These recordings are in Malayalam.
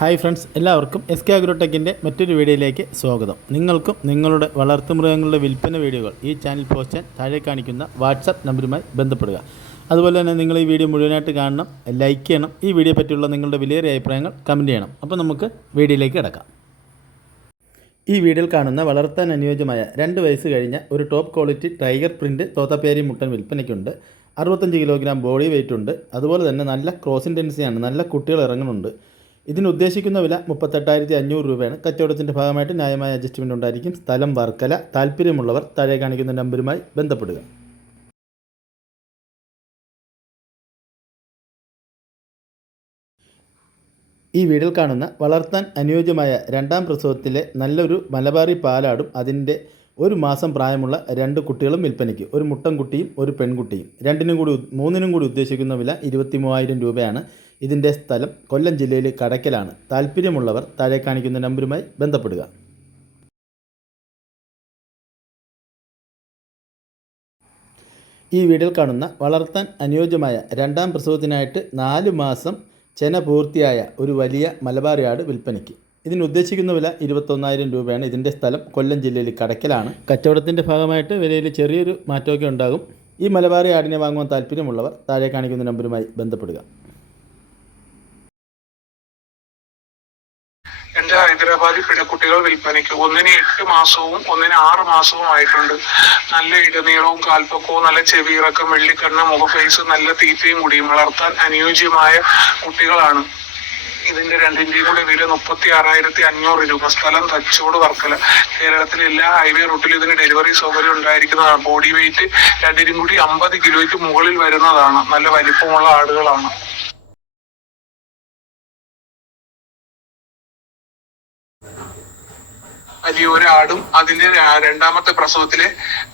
ഹായ് ഫ്രണ്ട്സ്, എല്ലാവർക്കും SK അഗ്രോടെക്കിൻ്റെ മറ്റൊരു വീഡിയോയിലേക്ക് സ്വാഗതം. നിങ്ങൾക്കും നിങ്ങളുടെ വളർത്തുമൃഗങ്ങളുടെ വിൽപ്പന വീഡിയോകൾ ഈ ചാനൽ പോസ്റ്റ് ചെയ്യാൻ താഴെ കാണിക്കുന്ന വാട്സപ്പ് നമ്പറുമായി ബന്ധപ്പെടുക. അതുപോലെ തന്നെ നിങ്ങൾ ഈ വീഡിയോ മുഴുവനായിട്ട് കാണണം, ലൈക്ക് ചെയ്യണം, ഈ വീഡിയോ പറ്റിയുള്ള നിങ്ങളുടെ വിലയേറിയ അഭിപ്രായങ്ങൾ കമൻറ്റ് ചെയ്യണം. അപ്പോൾ നമുക്ക് വീഡിയോയിലേക്ക് കിടക്കാം. ഈ വീഡിയോയിൽ കാണുന്ന വളർത്താൻ അനുയോജ്യമായ 2 വയസ്സ് കഴിഞ്ഞ ഒരു ടോപ്പ് ക്വാളിറ്റി ടൈഗർ പ്രിൻറ്റ് തോത്താപ്പേരി മുട്ടൻ വിൽപ്പനയ്ക്കുണ്ട്. 65 കിലോഗ്രാം ബോഡി വെയിറ്റ് ഉണ്ട്. അതുപോലെ തന്നെ നല്ല ക്രോസിൻ ടെൻസിയാണ്, നല്ല കുട്ടികൾ ഇറങ്ങുന്നുണ്ട്. ഇതിന് ഉദ്ദേശിക്കുന്ന വില 38,500 രൂപയാണ്. കച്ചവടത്തിൻ്റെ ഭാഗമായിട്ട് ന്യായമായ അഡ്ജസ്റ്റ്മെൻറ്റ് ഉണ്ടായിരിക്കും. സ്ഥലം വർക്കല. താല്പര്യമുള്ളവർ താഴെ കാണിക്കുന്ന നമ്പറുമായി ബന്ധപ്പെടുക. ഈ വീഡിയോയിൽ കാണുന്ന വളർത്താൻ അനുയോജ്യമായ 2ാം പ്രസവത്തിലെ നല്ലൊരു മലബാറി പാലാടും അതിൻ്റെ 1 മാസം പ്രായമുള്ള 2 കുട്ടികളും വിൽപ്പനയ്ക്ക്. ഒരു മുട്ടൻകുട്ടിയും ഒരു പെൺകുട്ടിയും. മൂന്നിനും കൂടി ഉദ്ദേശിക്കുന്ന വില 23,000 രൂപയാണ്. ഇതിൻ്റെ സ്ഥലം കൊല്ലം ജില്ലയിൽ കടയ്ക്കലാണ്. താല്പര്യമുള്ളവർ താഴെ കാണിക്കുന്ന നമ്പറുമായി ബന്ധപ്പെടുക. ഈ വീഡിയോയിൽ കാണുന്ന വളർത്താൻ അനുയോജ്യമായ 2ാം പ്രസവത്തിനായിട്ട് 4 മാസം ചെന പൂർത്തിയായ ഒരു വലിയ മലബാറി ആട് വിൽപ്പനയ്ക്ക്. ഇതിന് ഉദ്ദേശിക്കുന്ന വില 21,000 രൂപയാണ്. ഇതിൻ്റെ സ്ഥലം കൊല്ലം ജില്ലയിൽ കടയ്ക്കലാണ്. കച്ചവടത്തിൻ്റെ ഭാഗമായിട്ട് വിലയിൽ ചെറിയൊരു മാറ്റമൊക്കെ ഉണ്ടാകും. ഈ മലബാറി ആടിനെ വാങ്ങുവാൻ താല്പര്യമുള്ളവർ താഴെ കാണിക്കുന്ന നമ്പറുമായി ബന്ധപ്പെടുക. എന്റെ ഹൈദരാബാദി പിടക്കുട്ടികൾ വിൽപ്പനയ്ക്ക്. ഒന്നിന് 8 മാസവും ഒന്നിന് 6 മാസവും ആയിട്ടുണ്ട്. നല്ല ഇടനീളവും കാൽപ്പക്കവും നല്ല ചെവിയിറക്കം, വെള്ളിക്കണ്ണ്, മുഖഫേസ്, നല്ല തീറ്റയും കൂടിയും. വളർത്താൻ അനുയോജ്യമായ കുട്ടികളാണ്. ഇതിന്റെ രണ്ടിന്റെയും കൂടെ വില 36,500 രൂപ. സ്ഥലം തച്ചോട് വർക്കല. കേരളത്തിലെ എല്ലാ ഹൈവേ റൂട്ടിലും ഇതിന് ഡെലിവറി സൗകര്യം ഉണ്ടായിരിക്കുന്നതാണ്. ബോഡി വെയിറ്റ് രണ്ടിനും കൂടി 50 കിലോയ്ക്ക് മുകളിൽ വരുന്നതാണ്. നല്ല വലിപ്പമുള്ള ആടുകളാണ്. വലിയൊരാടും അതിന്റെ 2ാമത്തെ പ്രസവത്തിലെ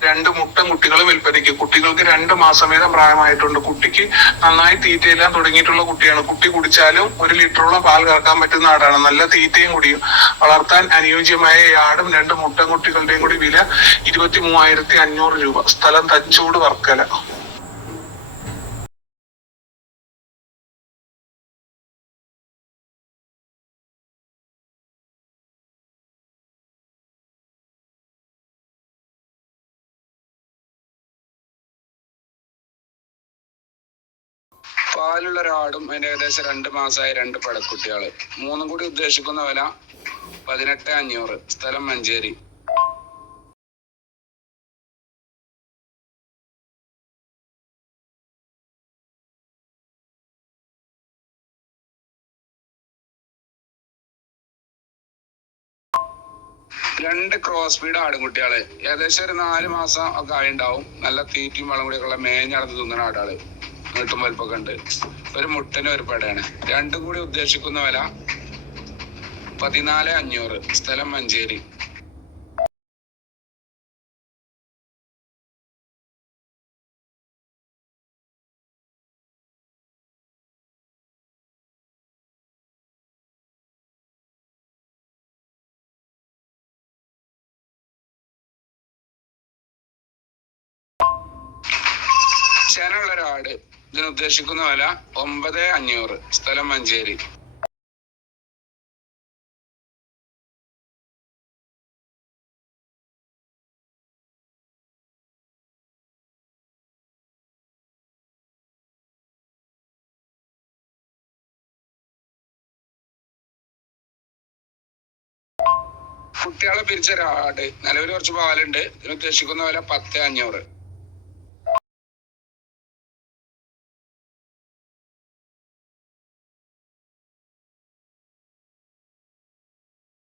2 മുട്ടൻ കുട്ടികളും വിൽപ്പനയ്ക്ക്. കുട്ടികൾക്ക് 2 മാസം വീതം പ്രായമായിട്ടുണ്ട്. കുട്ടിക്ക് നന്നായി തീറ്റയെല്ലാം തുടങ്ങിയിട്ടുള്ള കുട്ടിയാണ്. കുട്ടി കുടിച്ചാലും 1 ലിറ്ററോളം പാൽ കറക്കാൻ പറ്റുന്ന ആടാണ്. നല്ല തീറ്റയും കൂടിയും. വളർത്താൻ അനുയോജ്യമായ ഈ ആടും 2 മുട്ടൻ കുട്ടികളുടെയും കൂടി വില 23,500 രൂപ. സ്ഥലം തച്ചോട് വർക്കല. പാലുള്ള ഒരാടും അതിന്റെ ഏകദേശം 2 മാസമായ 2 പടക്കുട്ടികള്. മൂന്നും കൂടി ഉദ്ദേശിക്കുന്ന വില 18,500. സ്ഥലം മഞ്ചേരി. രണ്ട് ക്രോസ് ബീഡ് ആടുംകുട്ടികള്. ഏകദേശം ഒരു 4 മാസം ഒക്കെ ആയിണ്ടാവും. നല്ല തീറ്റയും വളം കൂടിയൊക്കെ ഉള്ള മേഞ്ഞടന്ന് തിന്നുന്ന ആടാള്. നീട്ടും വലിപ്പൊക്കെ ഉണ്ട്. ഒരു മുട്ടനും ഒരു പടയാണ്. രണ്ടും കൂടി ഉദ്ദേശിക്കുന്ന വില 14,500. സ്ഥലം മഞ്ചേരി. ചേനുള്ള ഒരാട്. ഇതിന് ഉദ്ദേശിക്കുന്ന വില 9,500. സ്ഥലം മഞ്ചേരി. കുട്ടികളെ പിരിച്ച ഒരാട്. നിലവിൽ കുറച്ച് പാലുണ്ട്. ഇതിന് ഉദ്ദേശിക്കുന്ന വില 10,500.